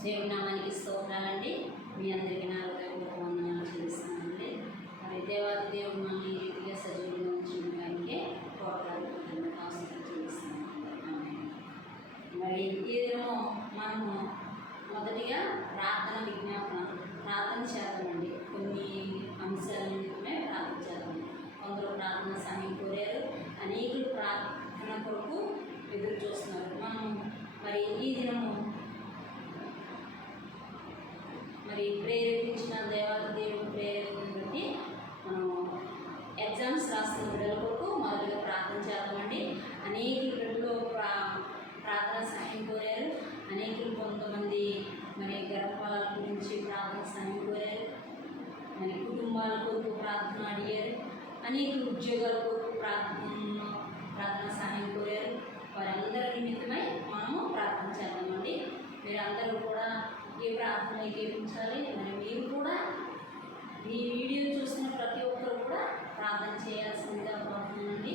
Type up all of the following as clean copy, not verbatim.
దేవుని నామానికి స్తోత్రాలండి. మీ అందరికీ నా హృదయపూర్వక వందనాలు చెల్లిస్తానండి. మరి దేవాది దేవుడు మనల్ని ఈ రీతిగా సజీవంగా ఉంచడానికే కోట్లాది ఆశలు చెల్లిస్తాను. మరి ఈ దినము మనము మొదటిగా ప్రార్థన ప్రార్థన చేద్దామండి. కొన్ని అంశాల నిమిత్తమే ప్రార్థన చేద్దాం. కొందరు ప్రార్థన సమయం కోరారు, అనేకులు ప్రార్థన కొరకు ఎదురు చూస్తున్నారు. మనం మరి ఈ దినము మరి ప్రేరేపించిన దేవుడు ప్రేరేపణ బట్టి మనం ఎగ్జామ్స్ రాస్తున్న బిడ్డల కొరకు మొదలుగా ప్రార్థన చేద్దామండి. అనేకులు బిడ్డలు ప్రార్థన సహాయం కోరారు. అనేకులు కొంతమంది మరి గర్భఫలాల గురించి ప్రార్థన సహాయం కోరారు. మరి కుటుంబాల కొరకు ప్రార్థన అడిగారు. అనేకులు ఉద్యోగాల కొరకు ప్రార్థన సహాయం కోరారు. వారందరి నిమిత్తమై మనము ప్రార్థన చేద్దామండి. మీరు అందరూ కూడా ఈ ప్రార్థన ఏకీపించాలి. మరి మీరు కూడా ఈ వీడియో చూస్తున్న ప్రతి ఒక్కరు కూడా ప్రార్థన చేయాల్సిందిగా కోరుతున్నానండి.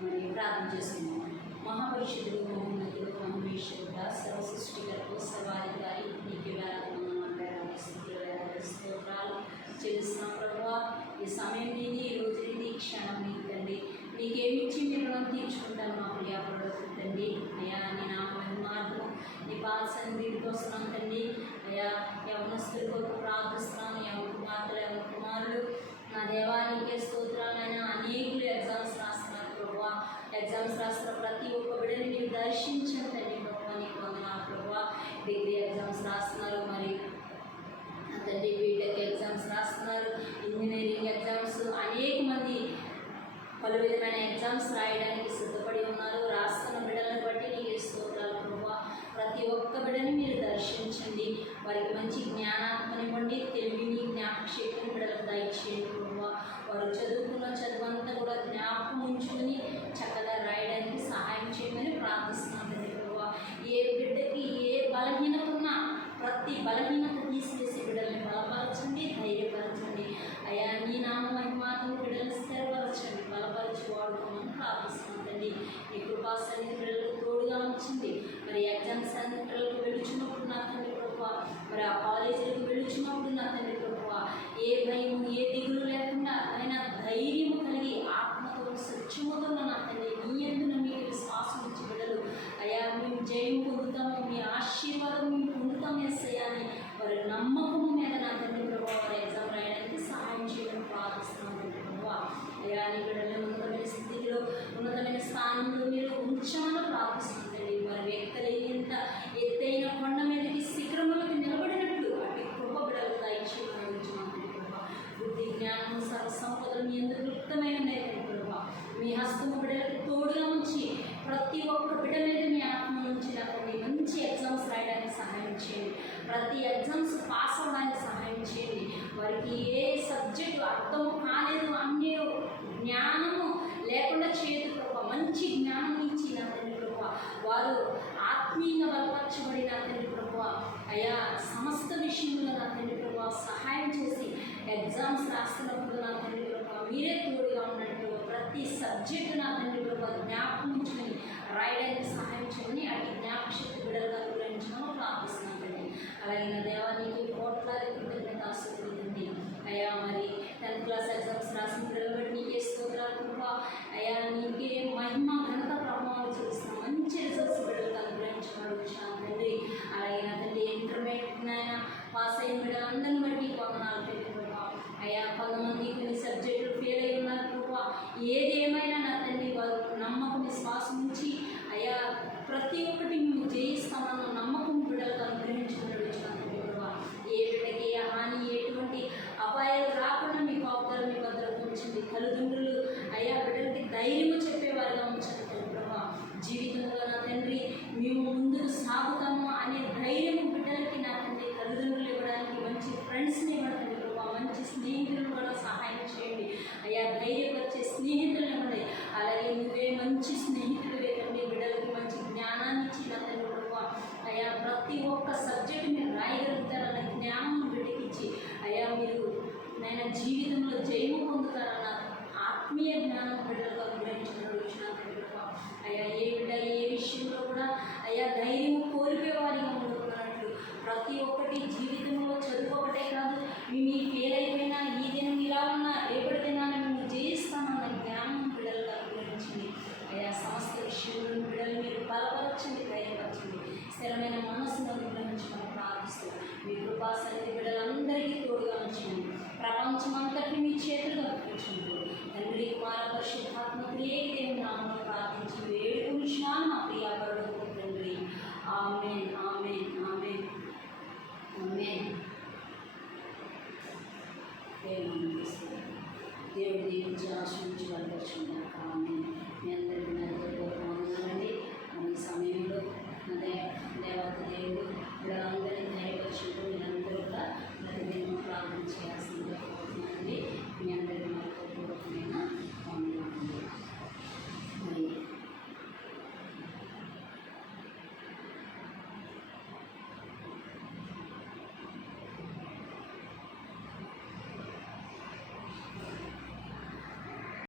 మరి ప్రార్థన చేసుకున్నాం. మహాపరిషుడు మహోన్నతుడు మహేశ్వరుడు సర్వసృష్టికర్త సవారిగారి నీకు స్తోత్రాలు చెల్లిస్తున్నాం ప్రభువా. ఈ సమయం నీది, ఈ రోజు నీది, ఈ క్షణం నీది తండ్రి. నీకేమిచ్చి మీ రుణం తీర్చుకుంటాను మా ప్రియాపడు తండ్రి. అయ్యా నీ నా మహిమార్థం నీ పాద సన్నిధికి వస్తున్నాను తండ్రి. అయ్యా యవనస్తుల కొరకు ప్రార్థిస్తున్నాను. ఎవరి కుమార్తెలు ఎవరి కుమారులు నా దేవానికే స్తోత్రాలైనా అనేకులు ఎగ్జామ్స్ రాస్తున్నారు ప్రభువా. ఎగ్జామ్స్ రాస్తున్న ప్రతి ఒక్క బిడ్డని మీరు దర్శించండి తండ్రి ప్రభువా. నీకు వందనాలు ప్రభువా. డిగ్రీ ఎగ్జామ్స్ రాస్తున్నారు, మరి తండ్రి బీటెక్ ఎగ్జామ్స్ రాస్తున్నారు, ఇంజనీరింగ్ ఎగ్జామ్స్, అనేక మంది పలు విధమైన ఎగ్జామ్స్ రాయడానికి సిద్ధపడి ఉన్నారు. రాస్తున్న బిడ్డలను బట్టి నీకు స్తోత్రాలు ప్రభువా. ప్రతి ఒక్క బిడ్డని మీరు దర్శించండి. వారికి మంచి జ్ఞానాత్మనివ్వండి, తెలివిని జ్ఞాపక శక్తిని బిడ్డలకు దయచేయండి ప్రభువా. వారు చదువుకున్న చదువంతా కూడా జ్ఞాపకం ఉంచుకొని చక్కగా రాయడానికి సహాయం చేయమని ప్రార్థిస్తున్నాను ప్రభువా. ఏ బిడ్డకి ఏ బలహీనత ఉన్నా ప్రతి బలహీనత తీసివేసి బిడ్డల్ని బలపరచండి, ధైర్యపరచండి. అయ్యా నీ నామ మహిమాతను బిడ్డలను స్థిరపరచండి, బలపరిచి వాడుకోమని ప్రార్థిస్తుందండి. ఈ కృపా సన్నిధి బిడ్డలకు తోడుగా ఉంచింది. మరి ఎగ్జామ్ సెంటర్లకు వెళుచున్నప్పుడు నా తండ్రి ప్రభువా, మరి ఆ కాలేజీలకు వెళుచున్నప్పుడు నా తండ్రి ప్రభువా, ఏ భయం ఏ దిగులు లేకుండా ఆయన ధైర్యము కలిగి ఆత్మతో సత్యముతో నా తండ్రి నీ ఎందున మీకు విశ్వాసం ఇచ్చి బిడ్డలు అయ్యా మేము జయం పొందుతాము, మీ ఆశీర్వాదం మేము పొందుతాము ఎస్సయ్యా అని వారి నమ్మకము మీద నా తండ్రి ప్రభువా వారి ఎగ్జామ్ రాయడానికి సహాయం చేయడం ప్రార్థిస్తున్నాం తండ్రి ప్రభువా. అయ్యా నీ బిడ్డలను ఉన్నతమైన స్థితిలో ఉన్నతమైన స్థానంలో మీరు ఉంచామని ప్రార్థిస్తుందండి. వారి ఎక్కలేనంత ఎత్తైన కొండ మీదకి శిఖరములకు నిలబడినట్లు అటు కృప బిడ్డలకు దయచేయమని ఉంచున్నాం తండ్రి ప్రభువా. బుద్ధి జ్ఞానం సర్వసంపదలు మీ ఎందుకు లుప్తమైన తండ్రి ప్రభువా. మీ హస్తము బిడ్డలకు తోడుగా ఉంచి ప్రతి ఒక్క బిడ్డ మీద మీ ఆత్మ నుంచి నాకండి మంచి ఎగ్జామ్స్ రాయడానికి సహాయం చేయండి. ప్రతి ఎగ్జామ్స్ పాస్ అవ్వడానికి సహాయం చేయండి. వారికి ఏ సబ్జెక్టు అర్థము కాలేదు అనే జ్ఞానము లేకుండా చేయదు ప్రభావ. మంచి జ్ఞానం ఇచ్చి నా తండ్రి ప్రభావ వారు ఆత్మీయంగా బలపరచబడి నా తండ్రి ప్రభావ అయ్యా సమస్త విషయంలో నా తండ్రి ప్రభావ సహాయం చేసి ఎగ్జామ్స్ రాస్తున్నప్పుడు నా తండ్రి ప్రభావ మీరే తోడుగా ఉన్నట్టు ప్రతి సబ్జెక్టు నా తండ్రి ప్రభావ జ్ఞాపకం ఉంచుకొని రాయడానికి సహాయం చేయమని అటు జ్ఞాపక శక్తి బిడ్డలుగా గురించమని ప్రార్థిస్తున్నాను. అలాగే నా దేవానికి కోట్లాది కృతజ్ఞత ఆశీర్వదించండి. అయ్యా మరి 10th క్లాస్ ఎగ్జామ్స్ రాసిన పిల్లలు బట్టి నీకే స్తోత్రాలు ప్రభావ. అయ్యా నీకే మహిమ ఘనత ప్రభావాలు చూస్తున్నాం. మంచి రిజల్ట్స్ బిడ్డలకు అనుగ్రహించమని తండ్రి. అలాగే నా తండ్రి ఇంటర్మీడియట్ పాస్ అయిన బిడ్డలందరినీ బట్టి వందనాలు తండ్రి ప్రభావ. అయ్యా కొంతమంది కొన్ని సబ్జెక్టులు ఫెయిల్ అయి ఉన్నారు ప్రభావ. ఏది ఏమైనా నా తండ్రి వారు నమ్మకం విశ్వాసం ఉంచి అయ్యా ప్రతి ఒక్కటి మేము జయిస్తామన్న నమ్మకం బిడ్డలకు అనుగ్రహించమని ప్రభావ. ఏ బిడ్డకి ఏ హాని ఎటువంటి అపాయాలు రాకుండా మీ కాపుదల మీ భద్రత ఉంచండి. తల్లిదండ్రులు అయ్యా బిడ్డలకి ధైర్యము చెప్పేవారుగా ఉంచండి ప్రభావ. జీవితంలో నా తండ్రి మేము ముందుకు సాగుతాము అనే ధైర్యం బిడ్డలకి నా తండ్రి తల్లిదండ్రులు ఇవ్వడానికి మంచి ఫ్రెండ్స్ని ఇవ్వడానికి ప్రభావ. మంచి స్నేహితులను కూడా సహాయం చేయండి అయ్యా. ధైర్యపరిచే స్నేహితులను ఇవ్వండి. అలాగే నువ్వే మంచి స్నేహితులు తండ్రి బిడ్డలకి మంచి జ్ఞానాన్ని ఇచ్చి నా తండ్రి ప్రభావ అయ్యా ప్రతి ఒక్క సబ్జెక్టు మీరు రాయగలుగుతారన్న జ్ఞానం బిడ్డకిచ్చి అయ్యా మీరు నేను జీవితంలో జయము పొందుతారన్న ఆత్మీయ జ్ఞానం బిడ్డలకు అనుగ్రహించిన అయ్యా. ఏ బిడ్డ ఏ విషయంలో కూడా అయ్యా ధైర్యం కోల్పోయేవారిగా ఉండుకున్నట్లు ప్రార్థించి